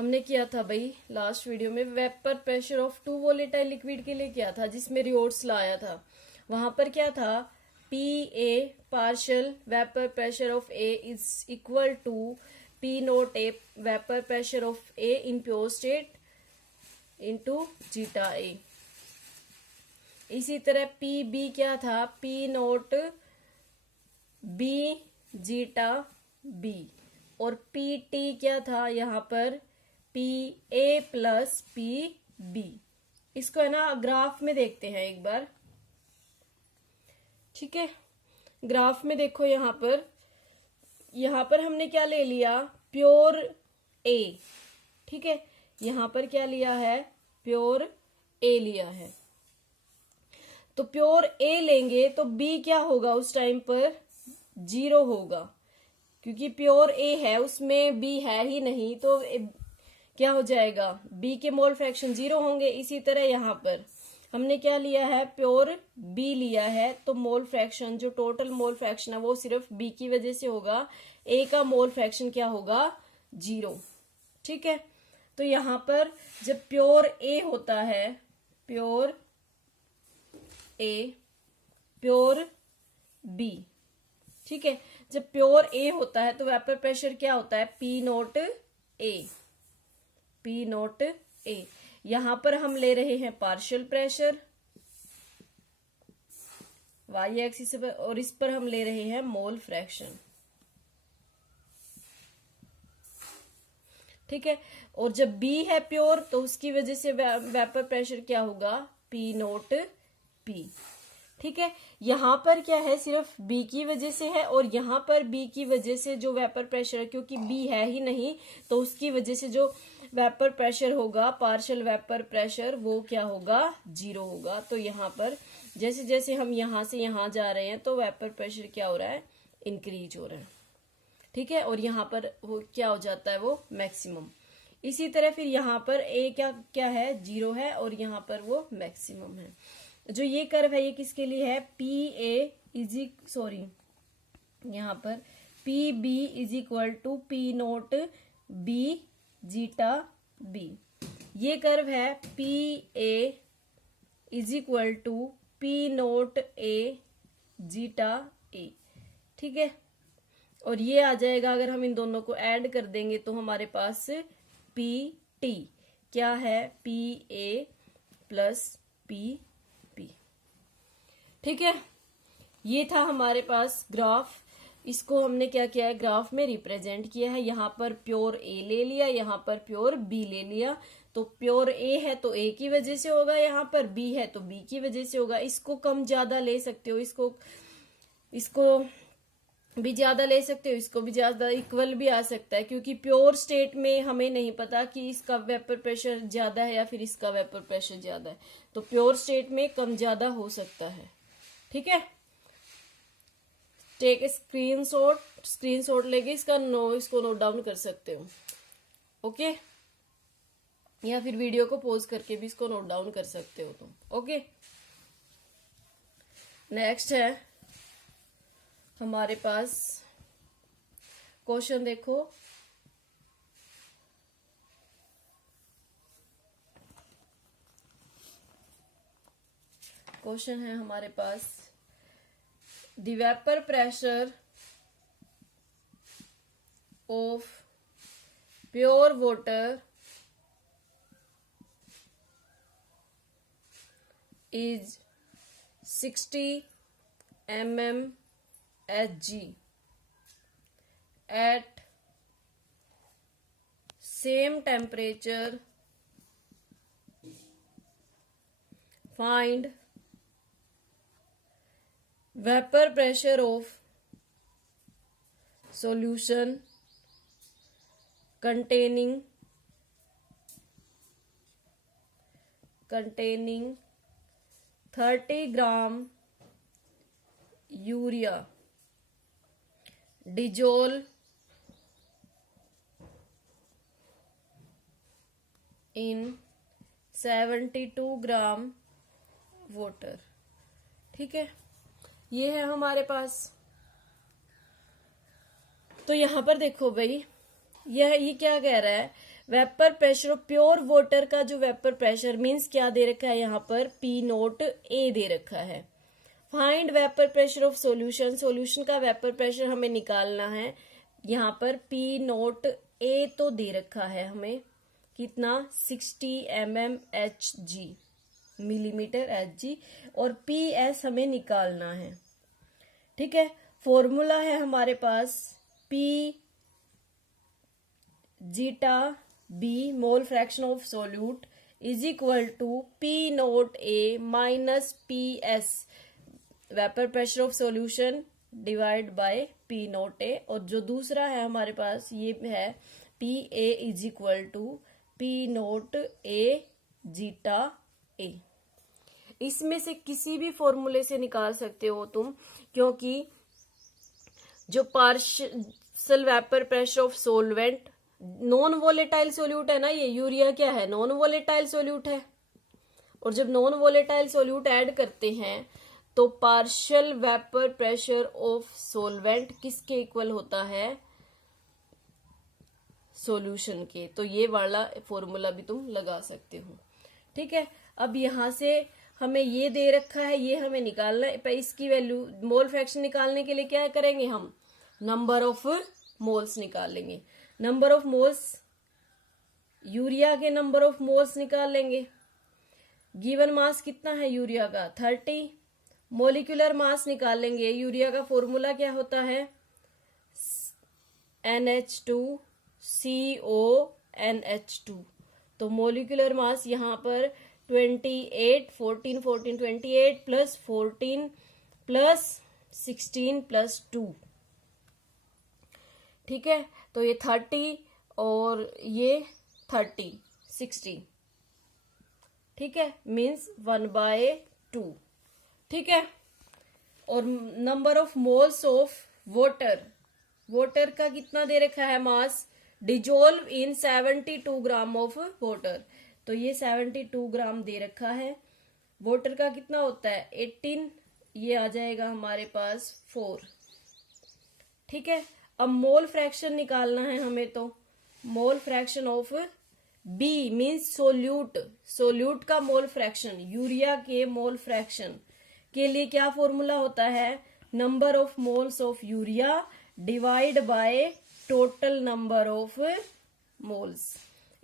हमने किया था भाई लास्ट वीडियो में vapour pressure of two volatile liquid के लिए किया था, जिसमें रियोट्स लाया था। वहां पर क्या था, P A partial vapour pressure of A is equal to P nought A vapour pressure of A in pure state into zeta A. इसी तरह पी बी क्या था, P nought B zeta B, और पी टी क्या था यहाँ पर, P A plus P B. इसको है ना ग्राफ में देखते हैं एक बार, ठीक है। ग्राफ में देखो यहाँ पर हमने क्या ले लिया, प्योर ए, ठीक है। यहाँ पर क्या लिया है, प्योर ए लिया है। तो प्योर ए लेंगे तो बी क्या होगा उस टाइम पर, 0 होगा, क्योंकि प्योर ए है उसमें बी है ही नहीं, तो क्या हो जाएगा, बी के मोल फ्रैक्शन 0 होंगे। इसी तरह यहाँ पर हमने क्या लिया है, प्योर बी लिया है, तो मोल फ्रैक्शन जो टोटल मोल फ्रैक्शन है वो सिर्फ बी की वजह से होगा, ए का मोल फ्रैक्शन क्या होगा, 0, ठीक है। तो यहाँ पर जब प्योर ए होता है, प्योर ए प्योर बी, ठीक है, जब प्योर ए होता है तो वेपर प्रेशर क्या होता है, पी नोट ए, पी नोट ए। यहां पर हम ले रहे हैं पार्शियल प्रेशर वाई एक्सिस पर, और इस पर हम ले रहे हैं मोल फ्रैक्शन, ठीक है। और जब बी है प्योर तो उसकी वजह से वेपर प्रेशर क्या होगा, पी नोट पी, ठीक है। यहां पर क्या है, सिर्फ बी की वजह से है, और यहां पर बी की वजह से जो वेपर प्रेशर है, क्योंकि बी है ही नहीं तो उसकी वजह से जो वेपर प्रेशर होगा, पार्शियल वेपर प्रेशर, वो क्या होगा, 0 होगा। तो यहाँ पर जैसे जैसे हम यहां से यहां जा रहे हैं तो वेपर प्रेशर क्या हो रहा है, इंक्रीज हो रहा है, ठीक है। और यहाँ पर वो क्या हो जाता है, वो मैक्सिमम। इसी तरह फिर यहाँ पर ए क्या क्या है, 0 है, और यहाँ पर वो मैक्सिमम है। जो ये कर्व है ये किसके लिए है, पी ए यहाँ पर P B is equal to P nought B zeta B. ये कर्व है P A is equal to P nought A zeta A, ठीक है। और ये आ जाएगा, अगर हम इन दोनों को ऐड कर देंगे तो हमारे पास पी टी क्या है, P A plus P P, ठीक है। ये था हमारे पास ग्राफ, इसको हमने क्या किया है, ग्राफ में रिप्रेजेंट किया है। यहाँ पर प्योर ए ले लिया, यहाँ पर प्योर बी ले लिया। तो प्योर ए है तो ए की वजह से होगा, यहाँ पर बी है तो बी की वजह से होगा। इसको कम ज्यादा ले सकते हो, इसको भी ज्यादा ले सकते हो, इसको भी ज्यादा, इक्वल भी आ सकता है, क्योंकि प्योर स्टेट में हमें नहीं पता कि इसका वेपर प्रेशर ज्यादा है या फिर इसका वेपर प्रेशर ज्यादा है। तो प्योर स्टेट में कम ज्यादा हो सकता है, ठीक है। टेक ए स्क्रीनशॉट लेके इसको नोट डाउन कर सकते हो, ओके। या फिर वीडियो को पॉज करके भी इसको नोट डाउन कर सकते हो तुम, ओके। नेक्स्ट है हमारे पास क्वेश्चन, देखो क्वेश्चन है हमारे पास, the vapour pressure of pure water is 60 mmHg at same temperature. Find vapor pressure of solution containing 30 gram urea dissolve in 72 gram water, ठीक है। ये है हमारे पास। तो यहां पर देखो भाई, ये क्या कह रहा है, vapour pressure of pure water का जो वेपर प्रेशर मीन्स क्या दे रखा है यहाँ पर पी नोट ए दे रखा है। Find vapour pressure of solution, solution का वेपर प्रेशर हमें निकालना है। यहाँ पर पी नोट ए तो दे रखा है हमें कितना 60 mmHg मिलीमीटर Hg और PS हमें निकालना है। ठीक है, फॉर्मूला है हमारे पास P zeta B mole fraction of solute is equal to P nought A minus P S vapour pressure of solution divide by P nought A, और जो दूसरा है हमारे पास ये है P A is equal to P nought A zeta A. इसमें से किसी भी फॉर्मूले से निकाल सकते हो तुम, क्योंकि जो partial vapour pressure of solvent non volatile solute है ना, ये यूरिया क्या है नॉन वोलेटाइल सोल्यूट है, और जब नॉन वोलेटाइल सोल्यूट ऐड करते हैं तो partial vapour pressure of solvent किसके इक्वल होता है सॉल्यूशन के। तो ये वाला फॉर्मूला भी तुम लगा सकते हो। ठीक है, अब यहां से हमें ये दे रखा है, ये हमें निकालना है। इसकी वैल्यू मोल फ्रैक्शन निकालने के लिए क्या करेंगे हम नंबर ऑफ मोल्स निकालेंगे। नंबर ऑफ मोल्स यूरिया के नंबर ऑफ मोल्स निकाल लेंगे। गिवन मास कितना है यूरिया का 30। मोलिकुलर मास निकालेंगे। यूरिया का फॉर्मूला क्या होता है NH2CONH2। तो मोलिकुलर मास यहाँ पर 28 14 14 28 प्लस 14 प्लस 16 प्लस 2। ठीक है, तो ये 30 और ये 30 60। ठीक है, मीन्स 1/2। ठीक है, और number of moles of water, water का कितना दे रखा है mass dissolve in 72 gram of water. तो ये 72 ग्राम दे रखा है। वाटर का कितना होता है 18, ये आ जाएगा हमारे पास 4। ठीक है, अब मोल फ्रैक्शन निकालना है हमें। तो mole fraction of B means solute, solute का मोल फ्रैक्शन, यूरिया के मोल फ्रैक्शन के लिए क्या फॉर्मूला होता है number of moles of urea divide by total number of moles.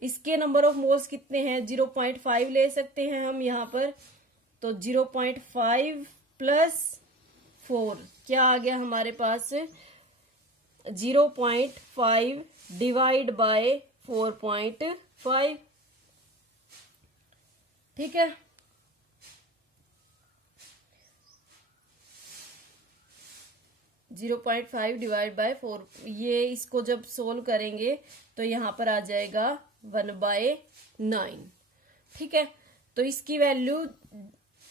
इसके नंबर ऑफ मोल्स कितने हैं 0.5 ले सकते हैं हम यहाँ पर। तो 0.5 प्लस 4 क्या आ गया हमारे पास 0.5 डिवाइड बाय 4.5। ठीक है, जीरो 0.5 डिवाइड बाय 4, ये इसको जब सोल्व करेंगे तो यहाँ पर आ जाएगा 1/9। ठीक है, तो इसकी वैल्यू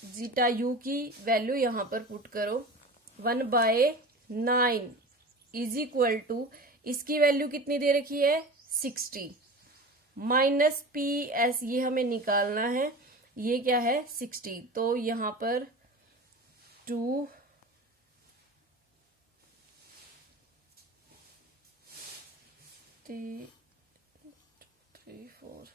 जीटा यू की वैल्यू यहाँ पर पुट करो 1/9 इज इक्वल टू, इसकी वैल्यू कितनी दे रखी है 60 माइनस पी एस, ये हमें निकालना है, ये क्या है 60। तो यहाँ पर 2 3 4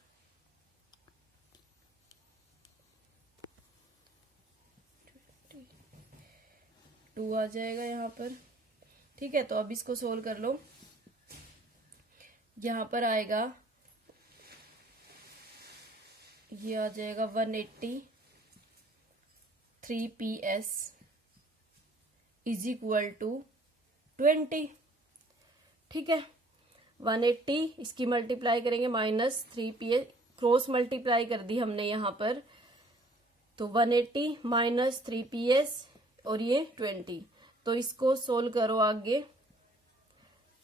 2 आ जाएगा यहाँ पर। ठीक है, तो अब इसको सोल्व कर लो। यहाँ पर आएगा, ये आ जाएगा 180 3PS इज इक्वल टू 20। ठीक है, 180 इसकी मल्टीप्लाई करेंगे माइनस 3PS, क्रॉस मल्टीप्लाई कर दी हमने यहाँ पर। तो 180 माइनस 3PS और ये 20। तो इसको सोल्व करो आगे।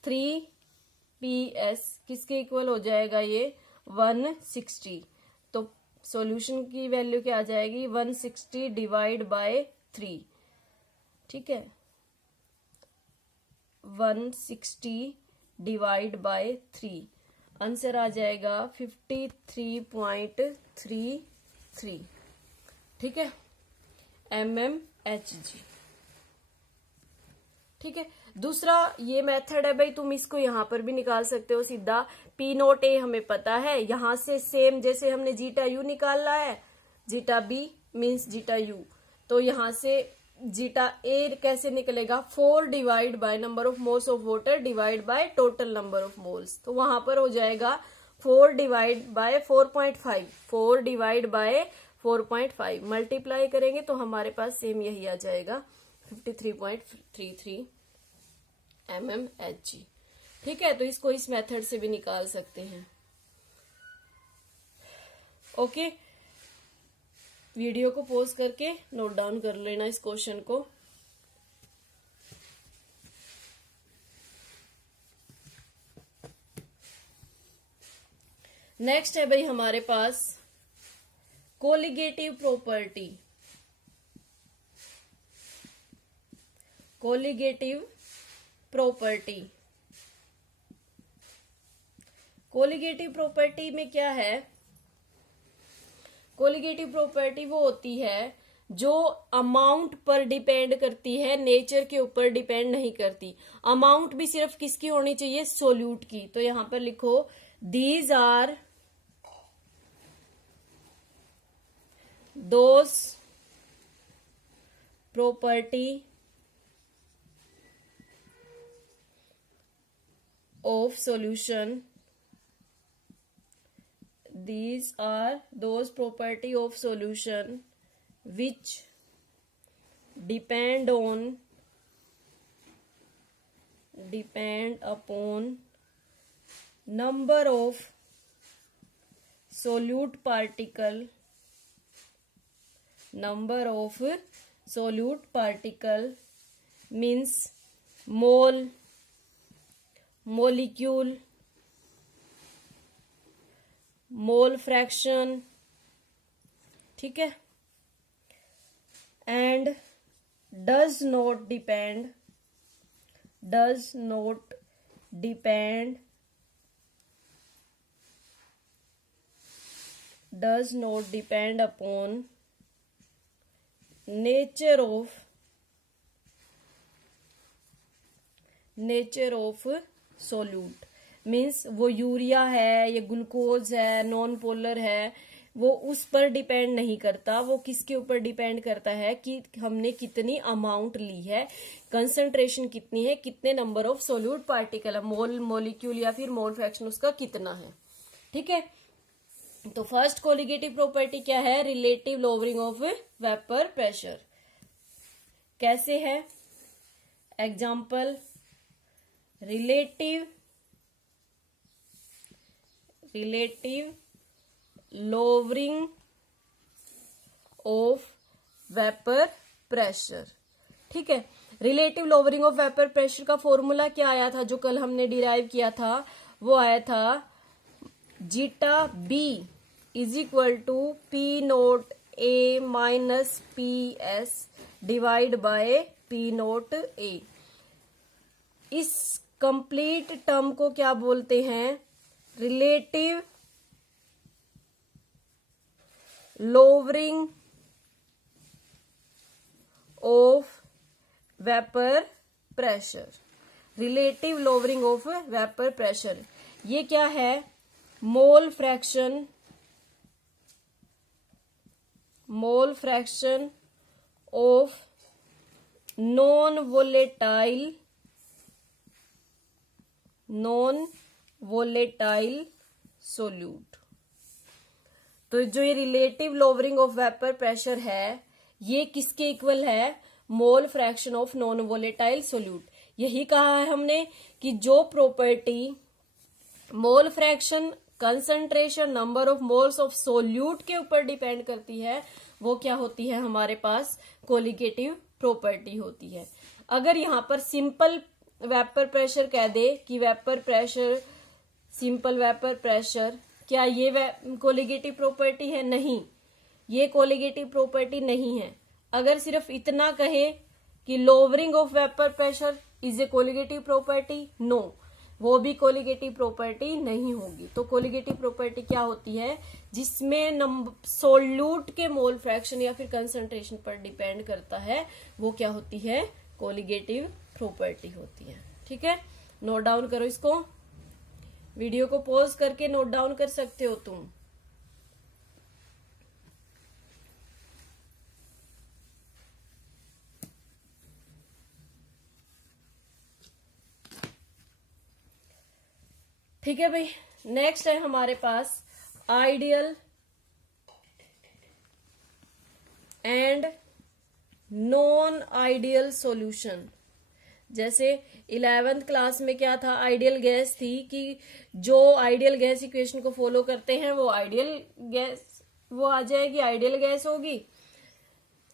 3PS किसके इक्वल हो जाएगा ये 160। तो सॉल्यूशन की वैल्यू क्या आ जाएगी 160 डिवाइड बाय 3। ठीक है, 160 डिवाइड बाय 3, आंसर आ जाएगा 53.33। ठीक है, mmHg। ठीक है, दूसरा ये मेथड है भाई, तुम इसको यहां पर भी निकाल सकते हो सीधा। पी नोट ए हमें पता है, यहां से सेम जैसे हमने जीटा यू निकालना है, zeta B means zeta U, तो यहां से जीटा ए कैसे निकलेगा, 4 divide by number of moles of water divide by total number of moles, तो वहां पर हो जाएगा 4 divide by 4.5, 4 divide by 4.5 multiply करेंगे तो हमारे पास सेम यही आ जाएगा 53.33 mmHg। ठीक है, तो इसको इस मेथड से भी निकाल सकते हैं। ओके, वीडियो को पॉज करके नोट डाउन कर लेना इस क्वेश्चन को। नेक्स्ट है भाई हमारे पास colligative property. Colligative property, colligative property में क्या है, कोलिगेटिव प्रॉपर्टी वो होती है जो अमाउंट पर डिपेंड करती है, नेचर के ऊपर डिपेंड नहीं करती। अमाउंट भी सिर्फ किसकी होनी चाहिए, सोल्यूट की। तो यहां पर लिखो these are those property of solution, these are those property of solution which depend upon number of solute particle, number of solute particle means mole, molecule, mole fraction, ठीक है, and does not depend upon nature of solute. Means वो urea है, ये glucose है, non polar है, वो उस पर डिपेंड नहीं करता। वो किसके ऊपर डिपेंड करता है कि हमने कितनी अमाउंट ली है, कंसंट्रेशन कितनी है, कितने number of solute particle, mole, molecule या फिर मोल फ्रैक्शन उसका कितना है। ठीक है, तो फर्स्ट कोलिगेटिव प्रॉपर्टी क्या है, relative lowering of vapour pressure. कैसे है, example, relative lowering of vapour pressure. ठीक है, relative lowering of vapour pressure का फॉर्मूला क्या आया था, जो कल हमने डिराइव किया था, वो आया था zeta B is equal to P nought A minus P S divide by P nought A. इस कंप्लीट टर्म को क्या बोलते हैं, relative lowering of vapour pressure. Relative lowering of vapour pressure ये क्या है, mole fraction of non volatile solute. तो जो ये relative lowering of vapour pressure है, ये किसके इक्वल है, mole fraction of non volatile solute. यही कहा है हमने कि जो property mole fraction, concentration, number of moles of solute के ऊपर डिपेंड करती है, वो क्या होती है, हमारे पास कोलिगेटिव प्रॉपर्टी होती है। अगर यहां पर सिंपल वेपर प्रेशर कह दे कि vapour pressure, simple vapour pressure, क्या ये कोलिगेटिव प्रॉपर्टी है, नहीं, ये कोलिगेटिव प्रॉपर्टी नहीं है। अगर सिर्फ इतना कहे कि lowering of vapour pressure is a colligative property, no, वो भी कोलिगेटिव प्रॉपर्टी नहीं होगी। तो कोलिगेटिव प्रॉपर्टी क्या होती है, जिसमें सोल्यूट के मोल फ्रैक्शन या फिर कंसंट्रेशन पर डिपेंड करता है, वो क्या होती है, कोलिगेटिव प्रॉपर्टी होती है। ठीक है, नोट डाउन करो इसको, वीडियो को पॉज करके नोट डाउन कर सकते हो तुम। ठीक है भाई, नेक्स्ट है हमारे पास ideal and non ideal solution. जैसे 11th क्लास में क्या था, आइडियल गैस थी कि जो आइडियल गैस इक्वेशन को फॉलो करते हैं वो आइडियल गैस वो आ जाएगी, आइडियल गैस होगी,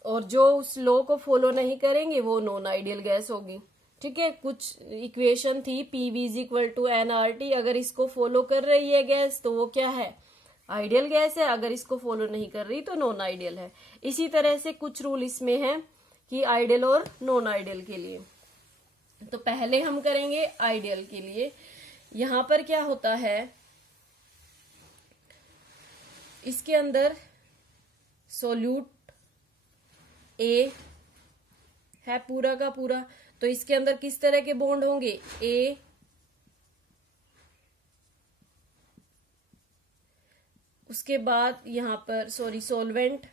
और जो उस लॉ को फॉलो नहीं करेंगे वो नॉन आइडियल गैस होगी। ठीक है, कुछ इक्वेशन थी PV is equal to nRT, अगर इसको फॉलो कर रही है गैस तो वो क्या है, आइडियल गैस है, अगर इसको फॉलो नहीं कर रही तो नॉन आइडियल है। इसी तरह से कुछ रूल इसमें है कि आइडियल और नॉन आइडियल के लिए। तो पहले हम करेंगे आइडियल के लिए। यहां पर क्या होता है, इसके अंदर सोल्यूट A है पूरा का पूरा, तो इसके अंदर किस तरह के बॉन्ड होंगे, A उसके बाद यहां पर सॉल्वेंट,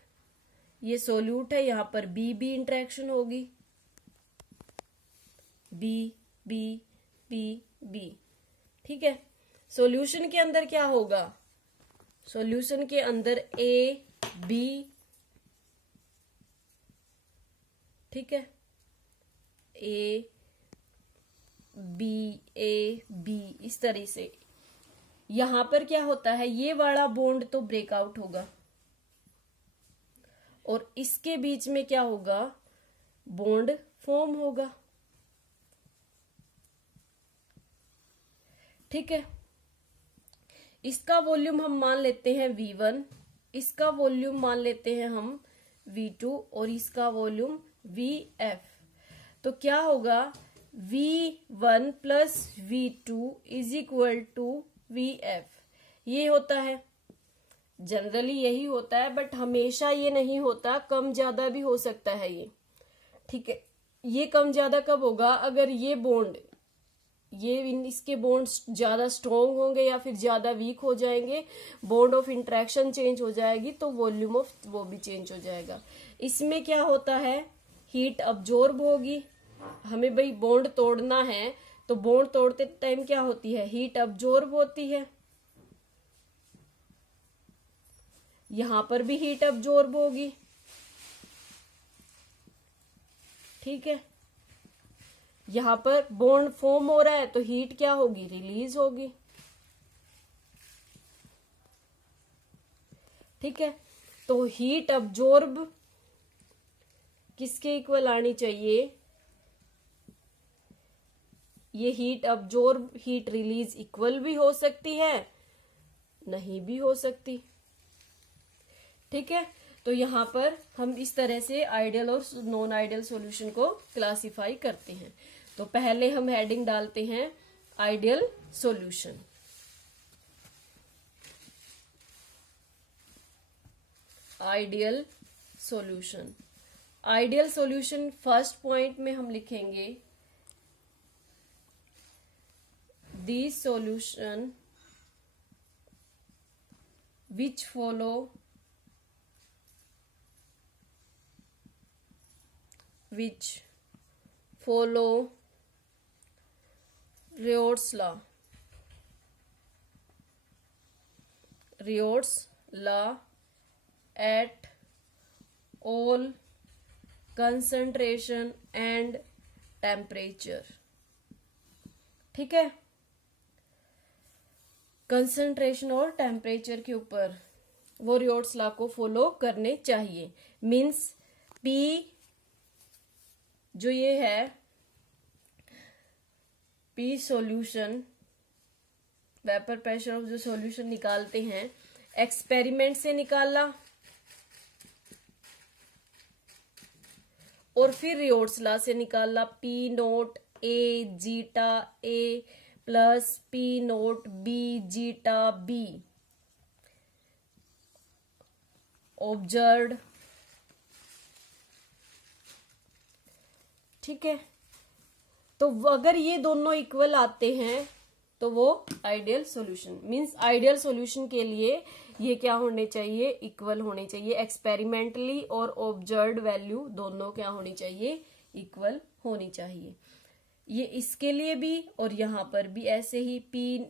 ये सोल्यूट है, यहां पर B इंटरेक्शन होगी, B B B B। ठीक है, सॉल्यूशन के अंदर क्या होगा, सॉल्यूशन के अंदर A B, ठीक है, A B इस तरह से। यहां पर क्या होता है, ये वाला बॉन्ड तो ब्रेकआउट होगा और इसके बीच में क्या होगा, बॉन्ड फॉर्म होगा। ठीक है, इसका वॉल्यूम हम मान लेते हैं V1, इसका वॉल्यूम मान लेते हैं हम V2 और इसका वॉल्यूम VF। तो क्या होगा, V1 plus V2 is equal to VF। ये होता है, जनरली यही होता है, बट हमेशा ये नहीं होता, कम ज्यादा भी हो सकता है ये। ठीक है, ये कम ज्यादा कब होगा, अगर ये बॉन्ड, ये इसके बॉन्ड ज्यादा स्ट्रॉन्ग होंगे या फिर ज्यादा वीक हो जाएंगे, बॉन्ड ऑफ इंटरेक्शन चेंज हो जाएगी तो वॉल्यूम ऑफ वो भी चेंज हो जाएगा। इसमें क्या होता है, हीट अब्जॉर्ब होगी, हमें भाई बॉन्ड तोड़ना है तो बॉन्ड तोड़ते टाइम क्या होती है, हीट अब्जॉर्ब होती है, यहां पर भी हीट अब्जॉर्ब होगी। ठीक है, यहां पर बॉन्ड फॉर्म हो रहा है तो हीट क्या होगी, रिलीज होगी। ठीक है, तो हीट अब्जॉर्ब किसके इक्वल आनी चाहिए, ये heat absorb heat release equal भी हो सकती है, नहीं भी हो सकती। ठीक है, तो यहां पर हम इस तरह से आइडियल और नॉन आइडियल सॉल्यूशन को क्लासिफाई करते हैं। तो पहले हम हेडिंग डालते हैं ideal solution. Ideal solution, ideal solution first point में हम लिखेंगे दी solution which follow Raoult's law at all concentration and temperature। ठीक है, कंसंट्रेशन और टेम्परेचर के ऊपर वो रियोट्स लॉ को फॉलो करने चाहिए। मीन्स P जो ये है, P solution, vapour pressure of जो सॉल्यूशन निकालते हैं, एक्सपेरिमेंट से निकाला और फिर रियोट्स लॉ से निकाला, P note A zeta A plus P note B zeta B observed. ठीक है, तो अगर ये दोनों इक्वल आते हैं तो वो ideal solution. Means ideal solution के लिए ये क्या होने चाहिए, इक्वल होने चाहिए। एक्सपेरिमेंटली और ऑब्जर्व्ड वैल्यू दोनों क्या होनी चाहिए, इक्वल होनी चाहिए। ये इसके लिए भी और यहां पर भी ऐसे ही P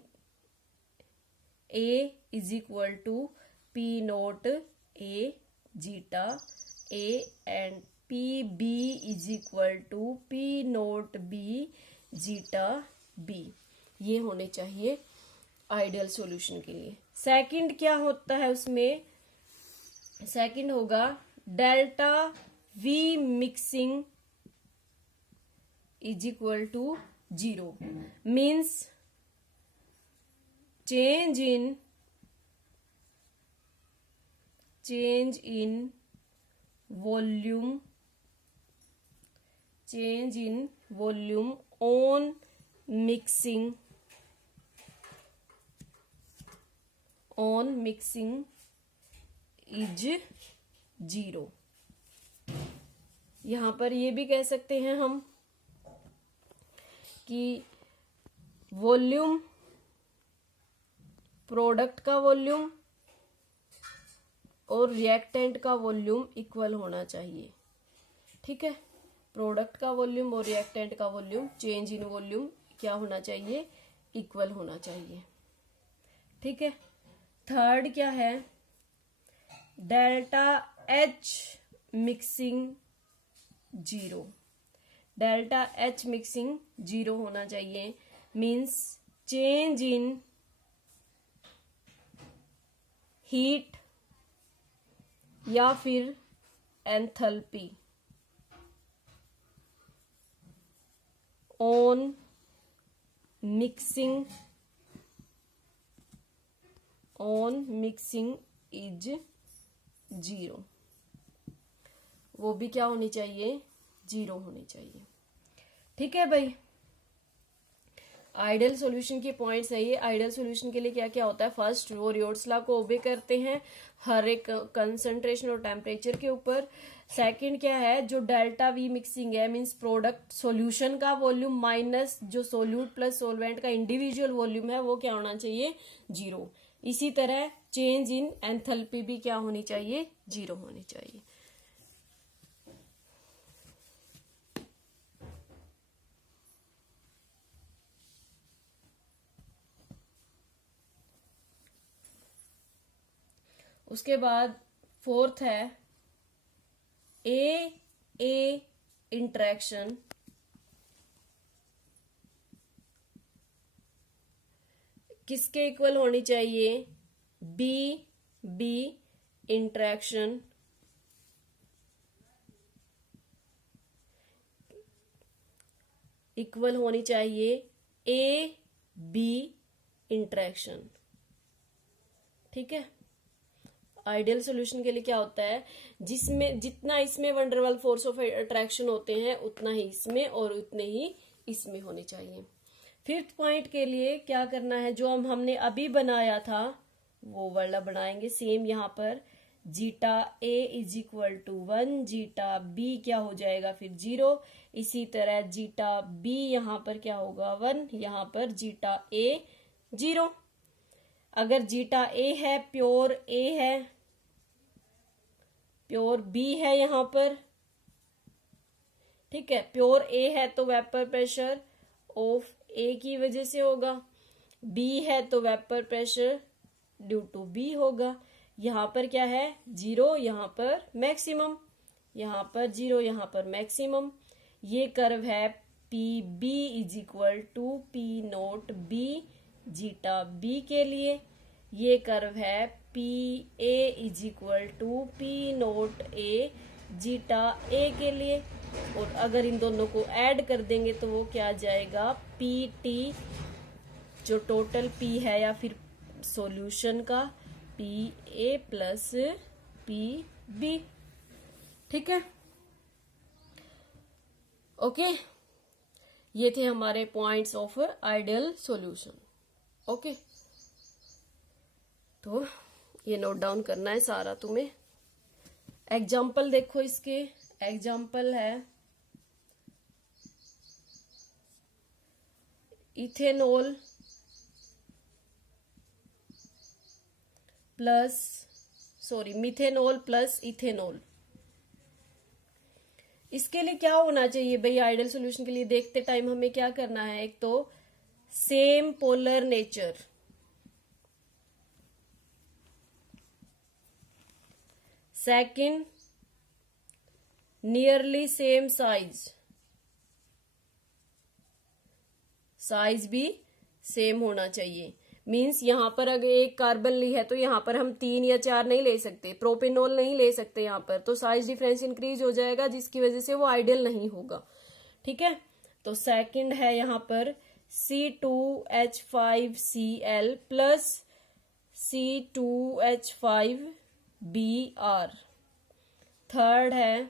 A is equal to P nought A zeta A and P B is equal to P nought B zeta B. ये होने चाहिए आइडियल सॉल्यूशन के लिए। सेकंड क्या होता है उसमें, सेकंड होगा delta V mixing is equal to 0। Means change in volume on mixing is 0। यहां पर ये भी कह सकते हैं हम कि वॉल्यूम, प्रोडक्ट का वॉल्यूम और रिएक्टेंट का वॉल्यूम इक्वल होना चाहिए। ठीक है, प्रोडक्ट का वॉल्यूम और रिएक्टेंट का वॉल्यूम, चेंज इन वॉल्यूम क्या होना चाहिए, इक्वल होना चाहिए। ठीक है। थर्ड क्या है, delta H mixing 0। Delta H mixing 0 होना चाहिए। मीन्स चेंज इन हीट या फिर एंथैल्पी ऑन मिक्सिंग इज 0। वो भी क्या होनी चाहिए, 0 होनी चाहिए। ठीक है भाई, आइडियल सॉल्यूशन के पॉइंट्स है ये। आइडियल सॉल्यूशन के लिए क्या क्या होता है, फर्स्ट वो रियोट्स लॉ को ओबे करते हैं हर एक कंसंट्रेशन और टेम्परेचर के ऊपर। सेकंड क्या है, जो डेल्टा वी मिक्सिंग है, मींस प्रोडक्ट सॉल्यूशन का वॉल्यूम माइनस जो सोल्यूट प्लस सोलवेंट का इंडिविजुअल वॉल्यूम है, वो क्या होना चाहिए, 0। इसी तरह चेंज इन एंथैल्पी भी क्या होनी चाहिए, 0 होनी चाहिए। उसके बाद फोर्थ है ए इंटरेक्शन किसके इक्वल होनी चाहिए, बी इंटरेक्शन इक्वल होनी चाहिए ए बी इंटरेक्शन। ठीक है। आइडियल सॉल्यूशन के लिए क्या होता है, जिसमें जितना इसमें वन डर वाल्स फोर्स ऑफ अट्रैक्शन होते हैं उतना ही इसमें और उतने ही इसमें होने चाहिए। फिफ्थ पॉइंट के लिए क्या करना है, जो हमने अभी बनाया था वो वाला बनाएंगे सेम। यहाँ पर zeta A is equal to 1, zeta B क्या हो जाएगा फिर 0। इसी तरह जीटा बी यहाँ पर क्या होगा 1, यहाँ पर जीटा ए 0। अगर जीटा ए है, प्योर ए है, प्योर बी है यहाँ पर, ठीक है, प्योर ए है तो वेपर प्रेशर ऑफ ए की वजह से होगा, बी है तो vapour pressure due to B होगा। यहाँ पर क्या है 0, यहाँ पर मैक्सिमम, यहाँ पर 0, यहाँ पर मैक्सिमम। ये कर्व है P B is equal to P nought B zeta B के लिए। ये कर्व है P A is equal to P nought A zeta A के लिए। और अगर इन दोनों को ऐड कर देंगे तो वो क्या आ जाएगा, पी टी, जो टोटल पी है या फिर सॉल्यूशन का, P A plus P B. ठीक है, ओके। ये थे हमारे points of ideal solution. Okay, तो ये नोट डाउन करना है सारा तुम्हें। एग्जाम्पल देखो, इसके एग्जाम्पल है इथेनॉल मिथेनॉल प्लस इथेनॉल। इसके लिए क्या होना चाहिए भाई, आइडियल सॉल्यूशन के लिए देखते टाइम हमें क्या करना है, एक तो same polar nature, second nearly same size भी सेम होना चाहिए। मीन्स यहां पर अगर एक कार्बन ली है तो यहां पर हम 3 या 4 नहीं ले सकते, प्रोपेनॉल नहीं ले सकते यहां पर, तो साइज डिफरेंस इंक्रीज हो जाएगा जिसकी वजह से वो आइडियल नहीं होगा। ठीक है, तो सेकंड है यहां पर C2H5Cl प्लस C2H5Br। थर्ड है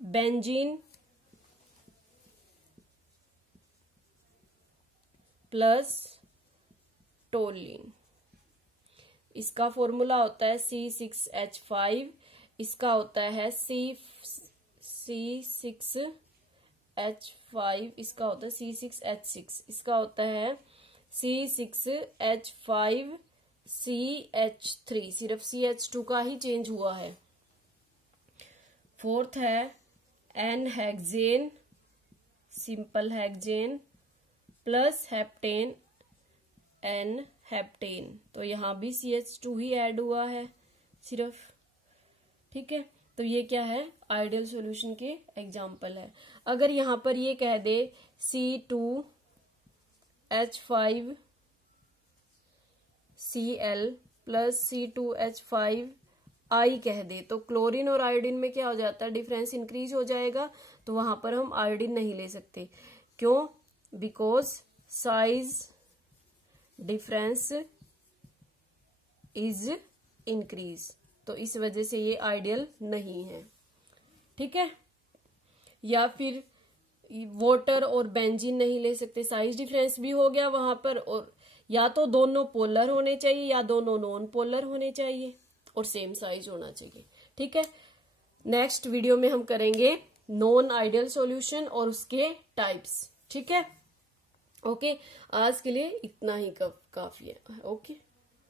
बेंजीन प्लस टोलिन। इसका फॉर्मूला होता है C6H5, इसका होता है C6H5, इसका होता है C6H6, इसका होता है C6H5CH3, सिर्फ CH2 का ही चेंज हुआ है। फोर्थ है n hexane, simple hexane plus heptane n heptane, तो यहां भी CH2 ही ऐड हुआ है सिर्फ। ठीक है, तो ये क्या है, आइडियल सॉल्यूशन के एग्जाम्पल है। अगर यहां पर ये कह दे C2H5Cl प्लस C2H5I कह दे, तो क्लोरीन और आयोडीन में क्या हो जाता है, डिफरेंस इंक्रीज हो जाएगा, तो वहां पर हम आयोडीन नहीं ले सकते। क्यों? Because size difference is increase, तो इस वजह से ये आइडियल नहीं है। ठीक है, या फिर वाटर और बेंजीन नहीं ले सकते, साइज डिफरेंस भी हो गया वहां पर, और या तो दोनों पोलर होने चाहिए या दोनों नॉन पोलर होने चाहिए और सेम साइज होना चाहिए। ठीक है, नेक्स्ट वीडियो में हम करेंगे नॉन आइडियल सॉल्यूशन और उसके टाइप्स। ठीक है, ओके, आज के लिए इतना ही काफी है। ओके।